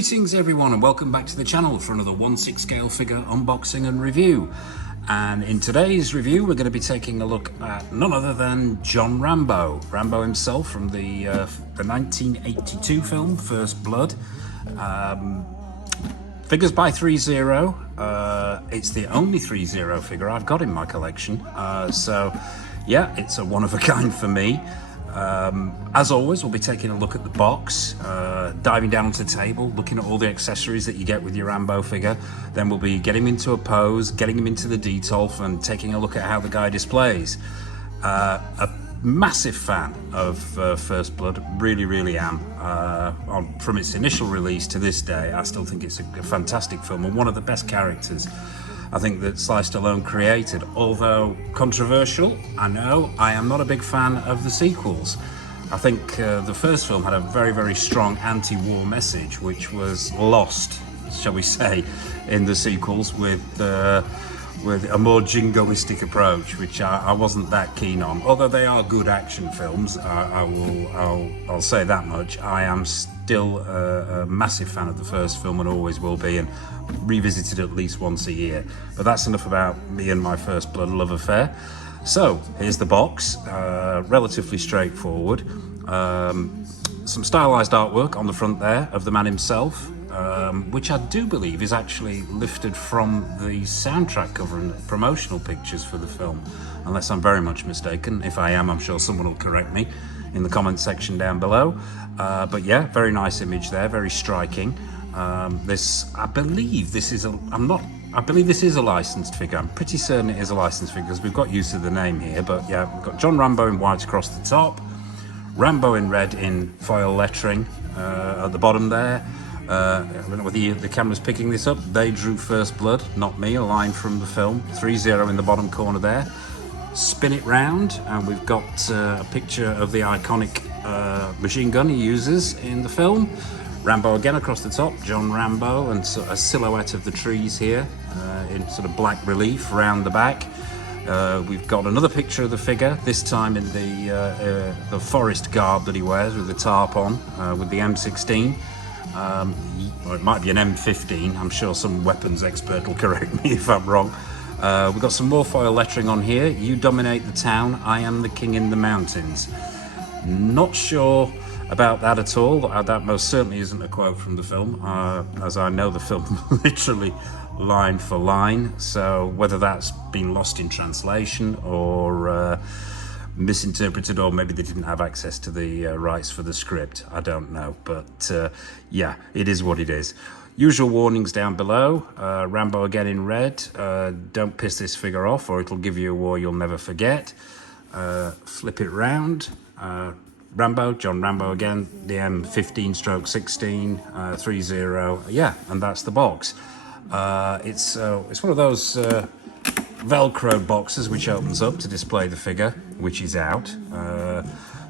Greetings everyone and welcome back to the channel for another 1/6 scale figure unboxing and review. And in today's review we're going to be taking a look at none other than John Rambo. Rambo himself from the 1982 film First Blood. Figures by 3-0. It's the only 3-0 figure I've got in my collection. So yeah, it's a one of a kind for me. As always, we'll be taking a look at the box, diving down onto the table, looking at all the accessories that you get with your Rambo figure. Then we'll be getting him into a pose, getting him into the detail, and taking a look at how the guy displays. A massive fan of First Blood, really am. From its initial release to this day, I still think it's a fantastic film and one of the best characters I think that STALLONE created. Although controversial, I know, I am not a big fan of the sequels. I think the first film had a very strong anti-war message, which was lost, shall we say, in the sequels with a more jingoistic approach, which I wasn't that keen on. Although they are good action films, I'll say that much. I am still a massive fan of the first film and always will be, and revisited at least once a year. But that's enough about me and my First Blood love affair. So here's the box, relatively straightforward. Some stylized artwork on the front there of the man himself, which I do believe is actually lifted from the soundtrack cover and promotional pictures for the film, unless I'm very much mistaken. If I am, I'm sure someone will correct me in the comment section down below. But yeah, very nice image there, very striking. I believe this is a licensed figure. I'm pretty certain it is a licensed figure because we've got use of the name here. But yeah, we've got John Rambo in white across the top, Rambo in red in foil lettering at the bottom there. I don't know whether the camera's picking this up. They drew First Blood, not me, a line from the film. 3-0 in the bottom corner there. Spin it round and we've got a picture of the iconic machine gun he uses in the film. Rambo again across the top, John Rambo, and a silhouette of the trees here in sort of black relief around the back. We've got another picture of the figure, this time in the forest garb that he wears with the tarp on, with the M16. Or it might be an M15, I'm sure some weapons expert will correct me if I'm wrong. We've got some more foil lettering on here. You dominate the town, I am the king in the mountains. Not sure about that at all. That most certainly isn't a quote from the film, as I know the film literally line for line. So whether that's been lost in translation or misinterpreted, or maybe they didn't have access to the rights for the script, I don't know. But yeah, it is what it is. Usual warnings down below. Rambo again in red. Don't piss this figure off or it'll give you a war you'll never forget. Flip it round. Rambo, John Rambo again, the M15/16, 3-0, yeah, and that's the box. It's one of those Velcro boxes which opens up to display the figure, which is out.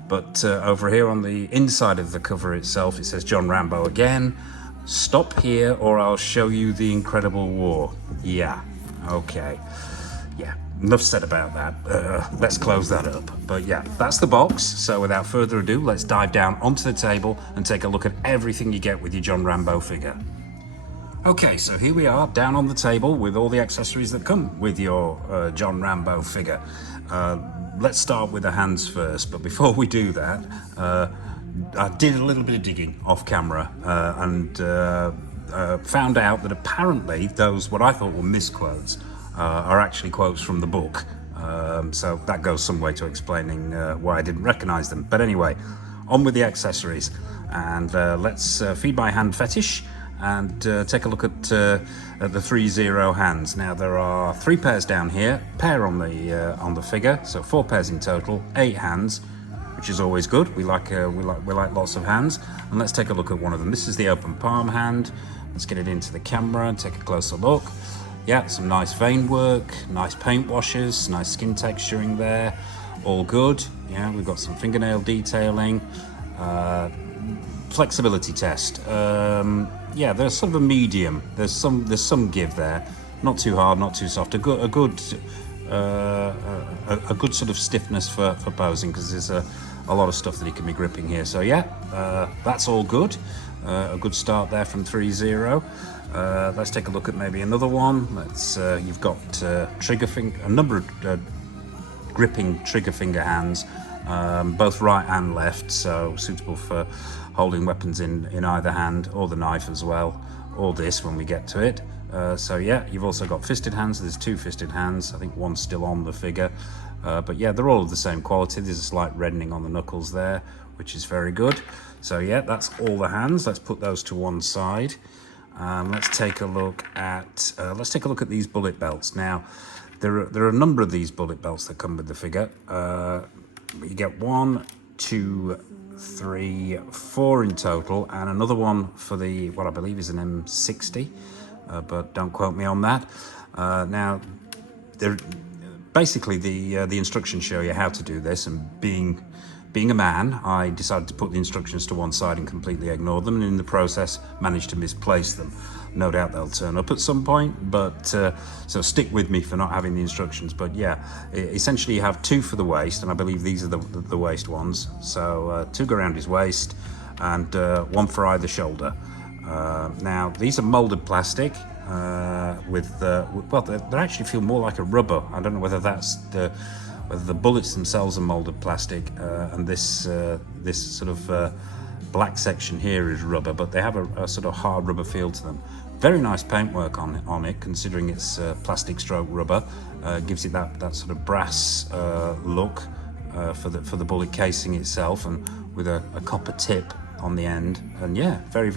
But over here on the inside of the cover itself, it says John Rambo again. Stop here or I'll show you the incredible war. Yeah, okay. Yeah, enough said about that. Let's close that up. But yeah, that's the box. So without further ado, let's dive down onto the table and take a look at everything you get with your John Rambo figure. Okay, so here we are down on the table with all the accessories that come with your John Rambo figure. Let's start with the hands first, but before we do that, I did a little bit of digging off camera and found out that apparently those, what I thought were misquotes, are actually quotes from the book. So that goes some way to explaining why I didn't recognize them. But anyway, on with the accessories, and let's feed my hand fetish and take a look at the 3-0 hands. Now there are 3 pairs down here, pair on the figure, so 4 pairs in total, 8 hands, which is always good. We like lots of hands. And let's take a look at one of them. This is the open palm hand. Let's get it into the camera and take a closer look. Yeah, some nice vein work, nice paint washes, nice skin texturing there, all good. Yeah, we've got some fingernail detailing, flexibility test. Yeah, there's sort of a medium. There's some give there, not too hard, not too soft. A good sort of stiffness for posing, because there's a lot of stuff that he can be gripping here. So yeah, that's all good. A good start there from 3-0. Let's take a look at maybe another one. You've got a number of gripping trigger finger hands, both right and left, so suitable for holding weapons in either hand, or the knife as well, or this when we get to it. So yeah, you've also got fisted hands. There's 2 fisted hands. I think one's still on the figure, but yeah, they're all of the same quality. There's a slight reddening on the knuckles there, which is very good. So yeah, that's all the hands. Let's put those to one side. Let's take a look at these bullet belts. Now, there are a number of these bullet belts that come with the figure. You get 1, 2, 3, 4 in total, and another one for the what I believe is an M60, but don't quote me on that. Now, basically the instructions show you how to do this, and being a man, I decided to put the instructions to one side and completely ignore them, and in the process managed to misplace them. No doubt they'll turn up at some point, but so stick with me for not having the instructions. But yeah, essentially you have 2 for the waist, and I believe these are the waist ones. So 2 go around his waist, and 1 for either shoulder. Now these are molded plastic well, they actually feel more like a rubber. I don't know whether that's whether the bullets themselves are molded plastic, and this sort of black section here is rubber, but they have a sort of hard rubber feel to them. Very nice paintwork on it, considering it's plastic stroke rubber. Gives it that sort of brass look for the bullet casing itself, and with a copper tip on the end. And yeah, very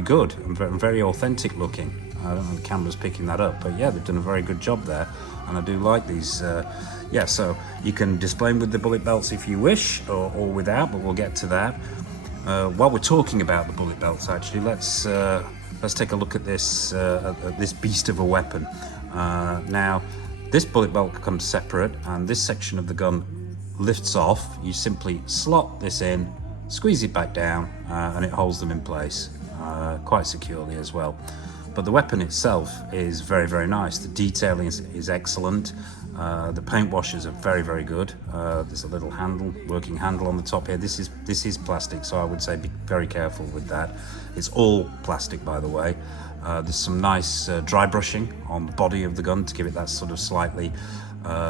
good and very authentic looking. I don't know if the camera's picking that up, but yeah, they've done a very good job there, and I do like these. Yeah, so you can display them with the bullet belts if you wish, or without, but we'll get to that. While we're talking about the bullet belts, actually, let's take a look at this beast of a weapon. Now, this bullet belt comes separate, and this section of the gun lifts off. You simply slot this in, squeeze it back down, and it holds them in place quite securely as well. But the weapon itself is very nice. The detailing is excellent. The paint washes are very good. There's a little working handle on the top here. This is plastic, so I would say be very careful with that. It's all plastic, by the way. There's some nice dry brushing on the body of the gun to give it that sort of slightly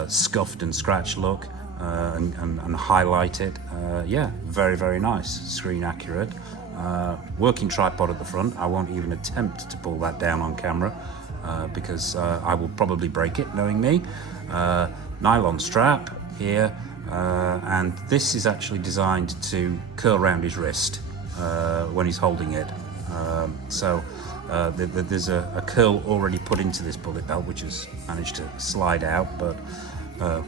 scuffed and scratched look, and highlight it. Yeah, very nice. Screen accurate. Working tripod at the front. I won't even attempt to pull that down on camera because I will probably break it, knowing me. Nylon strap here, and this is actually designed to curl around his wrist when he's holding it. So there's a curl already put into this bullet belt, which has managed to slide out, but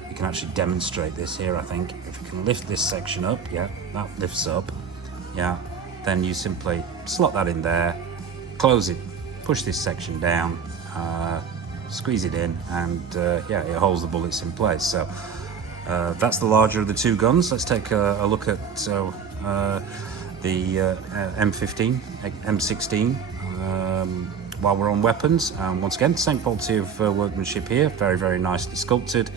we can actually demonstrate this here, I think. If we can lift this section up, yeah, that lifts up, yeah, then you simply slot that in there, close it, push this section down, squeeze it in, and yeah, it holds the bullets in place. So that's the larger of the 2 guns. Let's take a look at the M15, M16, while we're on weapons. Once again, same quality of workmanship here, very nicely sculpted.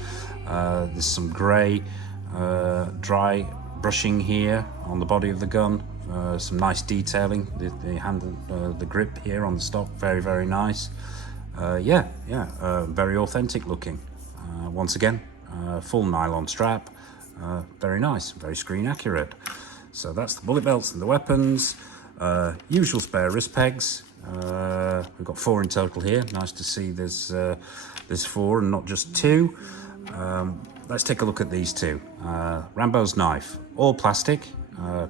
There's some grey dry brushing here on the body of the gun. Some nice detailing. The handle, the grip here on the stock, very nice. Yeah, very authentic looking. Once again, full nylon strap, very nice, very screen accurate. So that's the bullet belts and the weapons. Usual spare wrist pegs. We've got 4 in total here. Nice to see there's 4 and not just 2. Let's take a look at these 2. Rambo's knife, all plastic,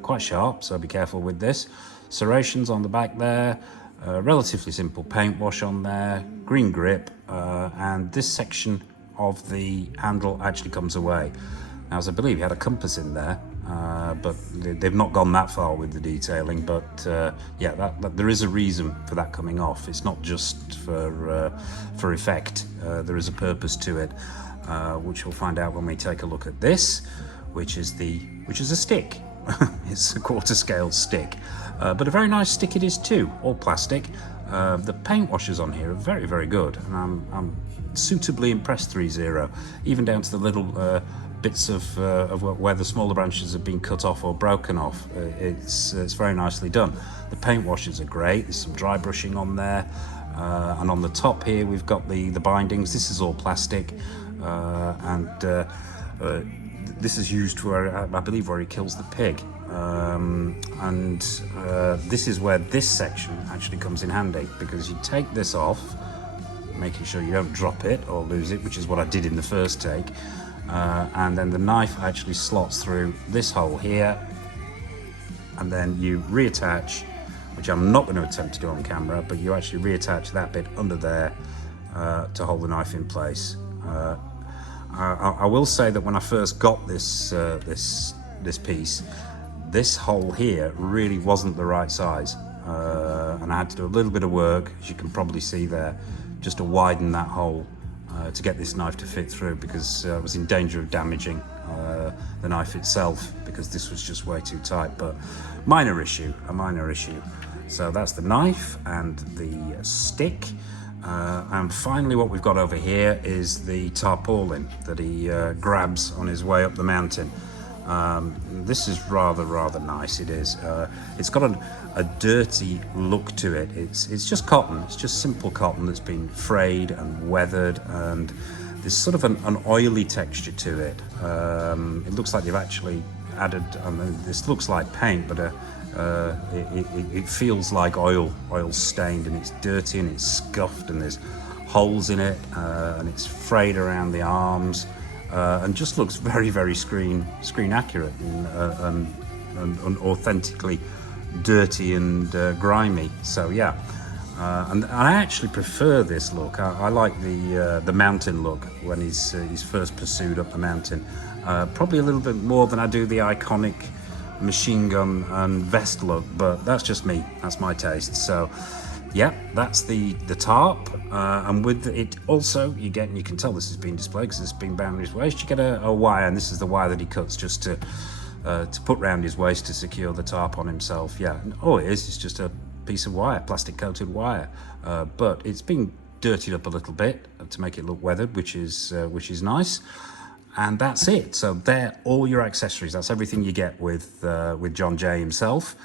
quite sharp, so be careful with this. Serrations on the back there. Relatively simple paint wash on there, green grip, and this section of the handle actually comes away. Now, as I believe he had a compass in there, but they've not gone that far with the detailing, but yeah, that there is a reason for that coming off. It's not just for effect. There is a purpose to it, which we'll find out when we take a look at this, which is a stick. It's a quarter scale stick, but a very nice stick it is too, all plastic. The paint washes on here are very good, and I'm suitably impressed. 3-0, even down to the little bits of where the smaller branches have been cut off or broken off. It's very nicely done. The paint washes are great. There's some dry brushing on there, and on the top here we've got the bindings. This is all plastic, and this is used where I believe where he kills the pig, and this is where this section actually comes in handy, because you take this off, making sure you don't drop it or lose it, which is what I did in the first take. And then the knife actually slots through this hole here, and then you reattach, which I'm not going to attempt to do on camera, but you actually reattach that bit under there to hold the knife in place. I will say that when I first got this piece, this hole here really wasn't the right size, and I had to do a little bit of work, as you can probably see there, just to widen that hole to get this knife to fit through, because I was in danger of damaging the knife itself, because this was just way too tight. But a minor issue. So that's the knife and the stick. And finally what we've got over here is the tarpaulin that he grabs on his way up the mountain. This is rather nice. It is. It's got a dirty look to it. It's just cotton. It's just simple cotton that's been frayed and weathered, and there's sort of an oily texture to it. It looks like they've actually added. I mean, this looks like paint, but it feels like oil stained, and it's dirty and it's scuffed, and there's holes in it, and it's frayed around the arms. And just looks very screen accurate and authentically dirty and grimy. So yeah, and I actually prefer this look. I like the mountain look when he's first pursued up the mountain, probably a little bit more than I do the iconic machine gun and vest look, but that's just me. That's my taste. So yeah, that's the tarp, and with it also you can tell this has been displayed because it's been bound his waist. You get a wire, and this is the wire that he cuts just to put round his waist to secure the tarp on himself. Yeah, and all it is just a piece of wire, plastic coated wire, but it's been dirtied up a little bit to make it look weathered, which is nice. And that's it. So they're all your accessories. That's everything you get with John J himself.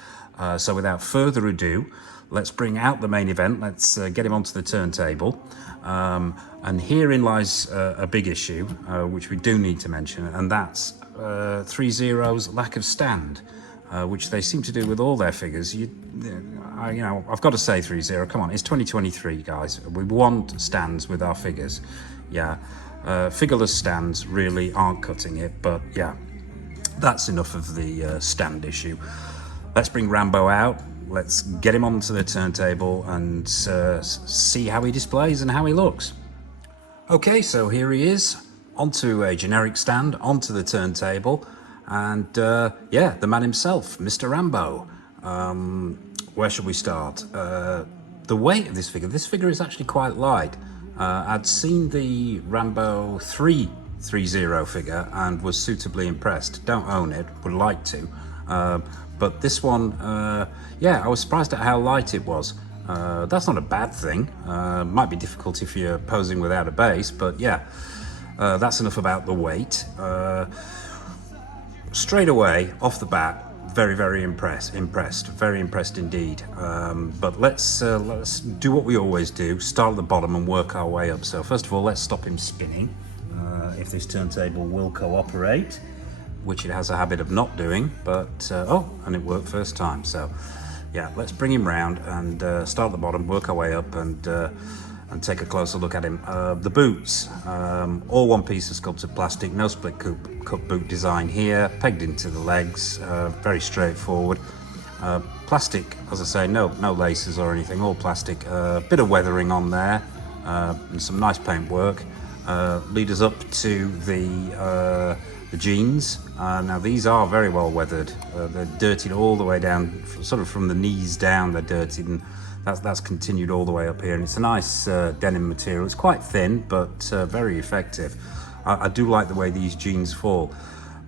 So without further ado, let's bring out the main event. Let's get him onto the turntable. And herein lies a big issue, which we do need to mention, and that's 3Zero's lack of stand, which they seem to do with all their figures. I've got to say, 3Zero, come on, it's 2023, guys. We want stands with our figures. Yeah, figureless stands really aren't cutting it, but yeah, that's enough of the stand issue. Let's bring Rambo out. Let's get him onto the turntable and see how he displays and how he looks. Okay, so here he is, onto a generic stand, onto the turntable, and yeah, the man himself, Mr. Rambo. Where should we start? The weight of this figure is actually quite light. I'd seen the Rambo 330 figure and was suitably impressed. Don't own it, would like to. But this one, yeah, I was surprised at how light it was. That's not a bad thing. Might be difficult if you're posing without a base, but yeah, that's enough about the weight. Straight away, off the bat, very impressed, very impressed indeed. But let's do what we always do, start at the bottom and work our way up. So first of all, let's stop him spinning, if this turntable will cooperate, which it has a habit of not doing, but oh, and it worked first time. So yeah, let's bring him round and start at the bottom, work our way up, and take a closer look at him. The boots, all one piece of sculpted plastic, no split cut boot design here, pegged into the legs, very straightforward. Plastic, as I say, no laces or anything, all plastic. Bit of weathering on there, and some nice paint work. Lead us up to the jeans. Now these are very well weathered. They're dirtied all the way down, sort of from the knees down. They're dirtied, and that's continued all the way up here. And it's a nice denim material. It's quite thin, but very effective. I do like the way these jeans fall.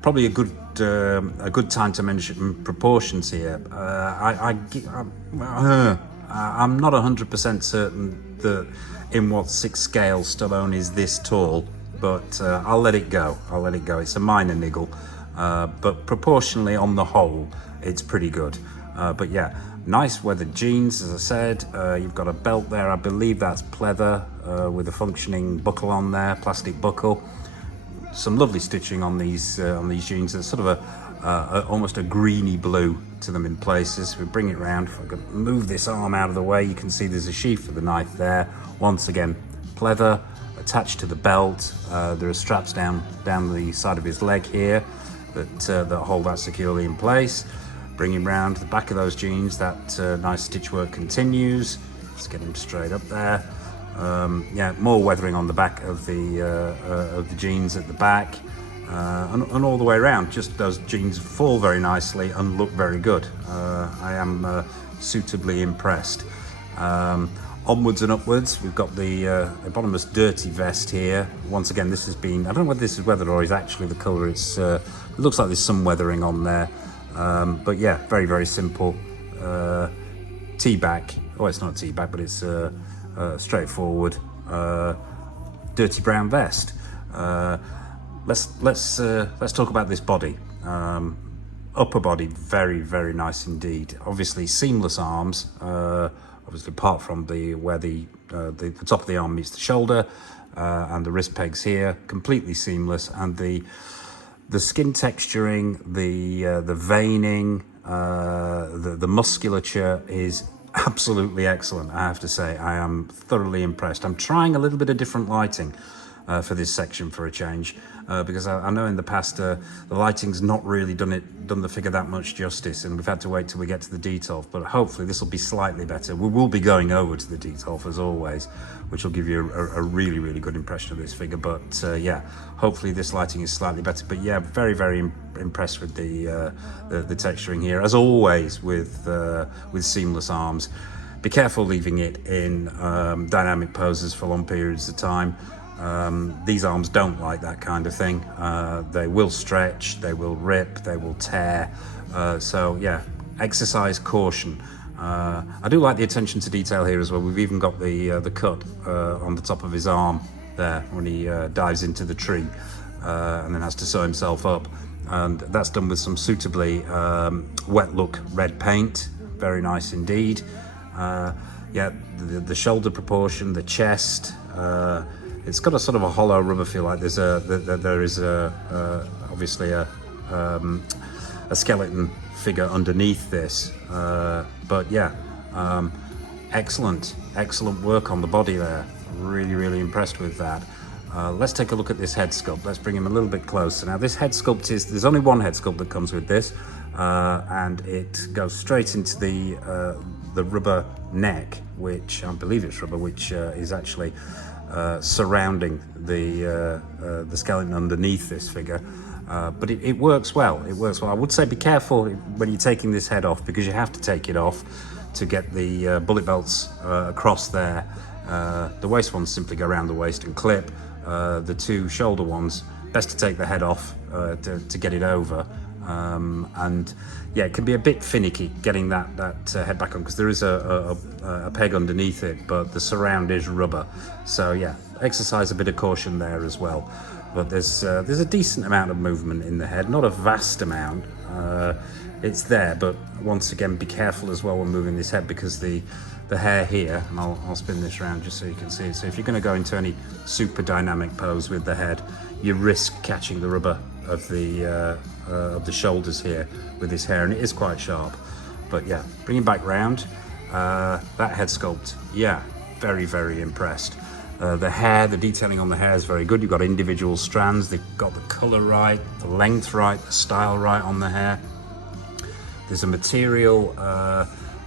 Probably a good time to mention proportions here. I'm not 100% certain that in what 6 scale Stallone is this tall. but I'll let it go. I'll let it go. It's a minor niggle, but proportionally on the whole, it's pretty good. But yeah, nice weathered jeans, as I said. You've got a belt there. I believe that's pleather with a functioning buckle on there, plastic buckle. Some lovely stitching on these jeans. There's sort of almost a greeny blue to them in places. We bring it round. If I could move this arm out of the way, you can see there's a sheath for the knife there. Once again, pleather attached to the belt. There are straps down the side of his leg here that hold that securely in place. Bring him round to the back of those jeans. That nice stitch work continues. Let's get him straight up there. Yeah, more weathering on the back of the jeans at the back. And all the way around, just those jeans fall very nicely and look very good. I am suitably impressed. Onwards and upwards, we've got the eponymous dirty vest here. Once again, this has been, I don't know whether this is weathered or is actually the colour. It looks like there's some weathering on there. But yeah, very, very simple. T-back. Oh, it's not a T-back, but it's straightforward dirty brown vest. Let's talk about this body. Upper body, very, very nice indeed. Obviously seamless arms. Obviously apart from where the top of the arm meets the shoulder, and the wrist pegs here, completely seamless. And the skin texturing, the veining, the musculature is absolutely excellent. I have to say, I am thoroughly impressed. I'm trying a little bit of different lighting for this section for a change, because I know in the past the lighting's not really done the figure that much justice, and we've had to wait till we get to the detail. But hopefully this will be slightly better. We will be going over to the detail as always, which will give you a really, really good impression of this figure. But yeah, hopefully this lighting is slightly better. But yeah, very, very impressed with the texturing here, as always with seamless arms. Be careful leaving it in dynamic poses for long periods of time. These arms don't like that kind of thing. They will stretch, they will rip, they will tear. So yeah, exercise caution. I do like the attention to detail here as well. We've even got the cut on the top of his arm there when he dives into the tree and then has to sew himself up. And that's done with some suitably wet look red paint. Very nice indeed. Yeah, the shoulder proportion, the chest. It's got a sort of a hollow rubber feel, like there is obviously a skeleton figure underneath this. But yeah, excellent work on the body there. Really, really impressed with that. Let's take a look at this head sculpt. Let's bring him a little bit closer. Now this head sculpt there's only one head sculpt that comes with this, and it goes straight into the rubber neck, which I believe it's rubber, which is actually surrounding the skeleton underneath this figure. But it works well. It works well. I would say be careful when you're taking this head off, because you have to take it off to get the bullet belts across there. The waist ones simply go around the waist and clip. The two shoulder ones, best to take the head off to get it over. And yeah, it can be a bit finicky getting that head back on, because there is a peg underneath it, but the surround is rubber. So yeah, exercise a bit of caution there as well. But there's a decent amount of movement in the head, not a vast amount. It's there, but once again, be careful as well when moving this head, because the hair here, and I'll spin this around just so you can see it. So if you're going to go into any super dynamic pose with the head, you risk catching the rubber of the shoulders here with his hair, and it is quite sharp. But yeah, bring him back round. That head sculpt, yeah, very, very impressed. The hair, the detailing on the hair is very good. You've got individual strands. They've got the color right, the length right, the style right on the hair. There's a material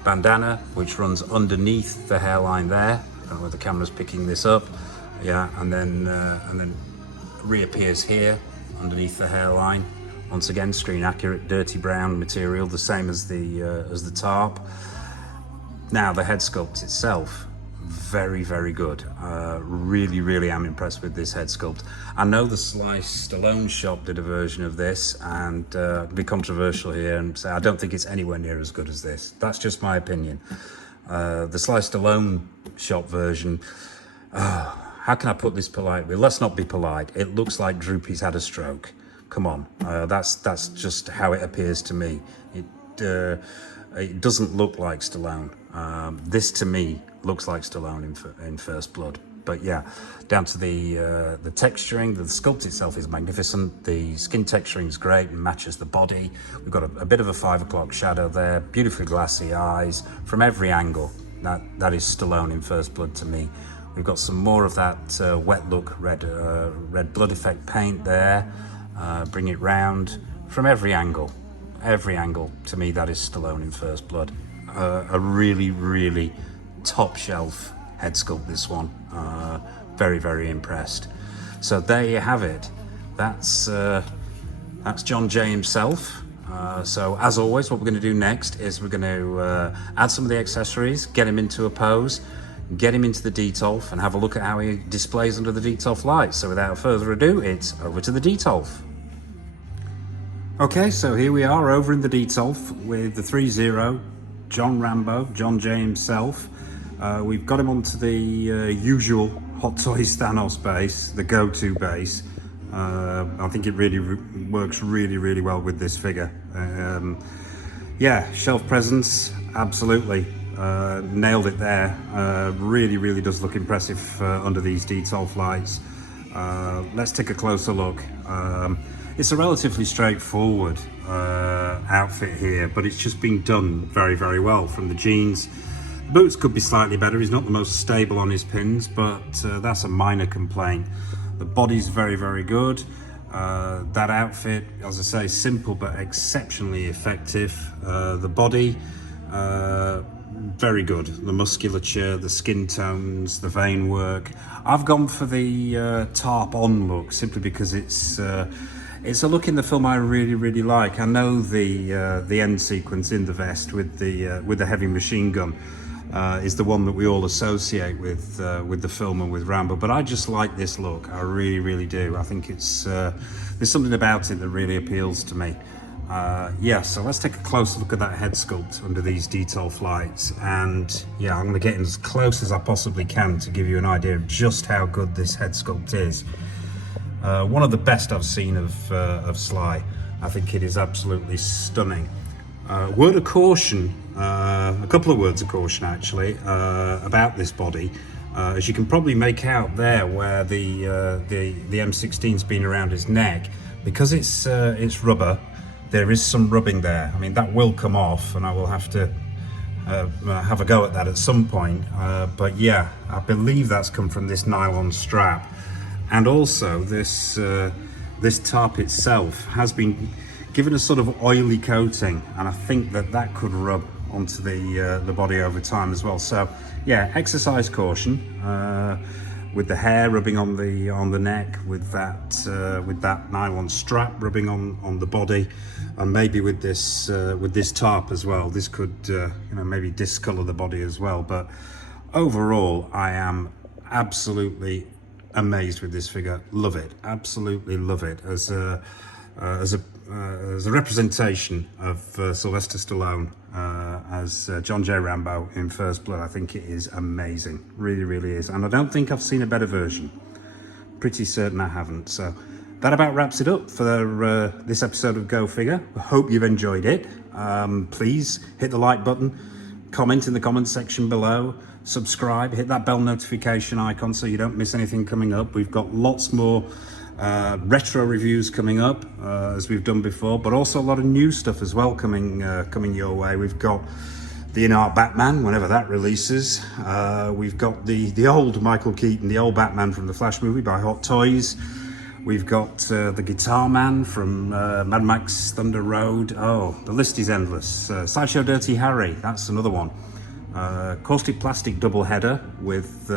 bandana which runs underneath the hairline there. I don't know whether the camera's picking this up. Yeah, and then reappears here underneath the hairline. Once again, screen accurate, dirty brown material, the same as the tarp. Now the head sculpt itself, very, very good. Really, really am impressed with this head sculpt. I know the STALLONE shop did a version of this, and be controversial here and say I don't think it's anywhere near as good as this. That's just my opinion. The STALLONE shop version how can I put this politely? Let's not be polite. It looks like Droopy's had a stroke. Come on, that's just how it appears to me. It doesn't look like Stallone. This to me looks like Stallone in First Blood. But yeah, down to the texturing, the sculpt itself is magnificent. The skin texturing is great and matches the body. We've got a bit of a 5 o'clock shadow there, beautifully glassy eyes from every angle. That is Stallone in First Blood to me. We've got some more of that wet look, red blood effect paint there. Bring it round from every angle. Every angle, to me, that is Stallone in First Blood. A really, really top shelf head sculpt, this one. Very, very impressed. So there you have it. That's John J himself. So as always, what we're going to do next is we're going to add some of the accessories, get him into a pose, get him into the Detolf, and have a look at how he displays under the Detolf lights. So without further ado, it's over to the Detolf. Okay, so here we are over in the Detolf with the 3.0, John Rambo, John J himself. We've got him onto the usual Hot Toys Thanos base, the go-to base. I think it really works really well with this figure. Yeah, shelf presence, absolutely. Nailed it there. Really does look impressive under these Detolf lights. Let's take a closer look. It's a relatively straightforward outfit here, but it's just been done very well. From the jeans, the boots could be slightly better. He's not the most stable on his pins, but that's a minor complaint. The body's very good. That outfit, as I say, simple but exceptionally effective. The body, very good. The musculature, the skin tones, the vein work. I've gone for the tarp on look simply because it's a look in the film I really like. I know the end sequence in the vest with the heavy machine gun is the one that we all associate with the film and with Rambo, but I just like this look. I really do. I think it's there's something about it that really appeals to me. Yeah, so let's take a closer look at that head sculpt under these Detolf lights, and yeah, I'm going to get in as close as I possibly can to give you an idea of just how good this head sculpt is. One of the best I've seen of Sly. I think it is absolutely stunning. Word of caution, a couple of words of caution actually, about this body. As you can probably make out there where the M16's been around his neck, because it's rubber, there is some rubbing there. I mean, that will come off and I will have to have a go at that at some point. But yeah, I believe that's come from this nylon strap. And also this tarp itself has been given a sort of oily coating, and I think that could rub onto the body over time as well. So yeah, exercise caution with the hair rubbing on the neck, with that nylon strap rubbing on the body, and maybe with this tarp as well. This could you know, maybe discolor the body as well. But overall, I am absolutely amazed with this figure. Love it, absolutely love it. As a representation of Sylvester Stallone as John J Rambo in First Blood, I think it is amazing. Really is. And I don't think I've seen a better version. Pretty certain I haven't. So that about wraps it up for this episode of Go Figure. I hope you've enjoyed it. Please hit the like button, comment in the comment section below, subscribe, hit that bell notification icon so you don't miss anything coming up. We've got lots more retro reviews coming up, as we've done before, but also a lot of new stuff as well coming your way. We've got the in-art Batman, whenever that releases. We've got the old Michael Keaton, the old Batman from the Flash movie by Hot Toys. We've got the Guitar Man from Mad Max Thunder Road. Oh, the list is endless. Sideshow Dirty Harry, that's another one. Caustic Plastic double header with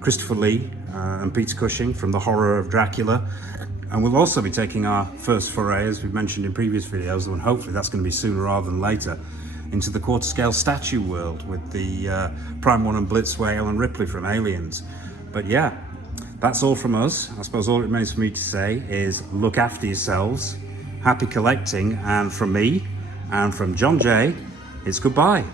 Christopher Lee and Peter Cushing from The Horror of Dracula. And we'll also be taking our first foray, as we've mentioned in previous videos, and hopefully that's going to be sooner rather than later, into the quarter scale statue world with the Prime 1 and Blitzway Ellen Ripley from Aliens. But yeah, that's all from us. I suppose all it remains for me to say is look after yourselves, happy collecting, and from me and from John J, it's goodbye.